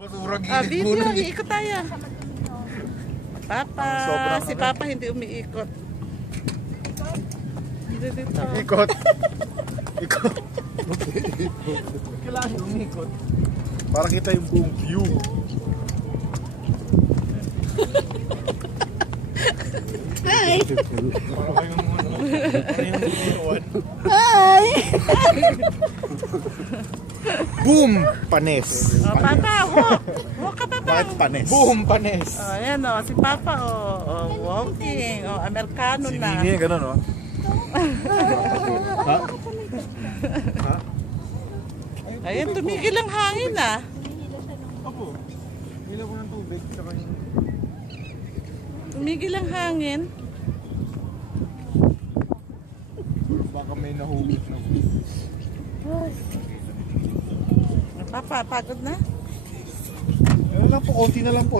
Video, iikot tayo. Papa, si Papa hindi umiikot. Dito. Ikot. Ikot. Kailangan umikot. Para kita yung buong view. Hi! Hi! Boom! Panes. Oh, Papa, walk ka, Papa. Bakit panes? Boom! Panes. Oh, ayan o, si Papa, walking. Amerikano Si na. Nini, gano'n, no? Ha? Ha? Ayan, tumigil ang hangin ah. Ako. Hila ko ng tubig. Saka yung... Tumigil ang hangin. Baka may nahugit na. Papa, pagod na? Ano lang po, konti na lang po.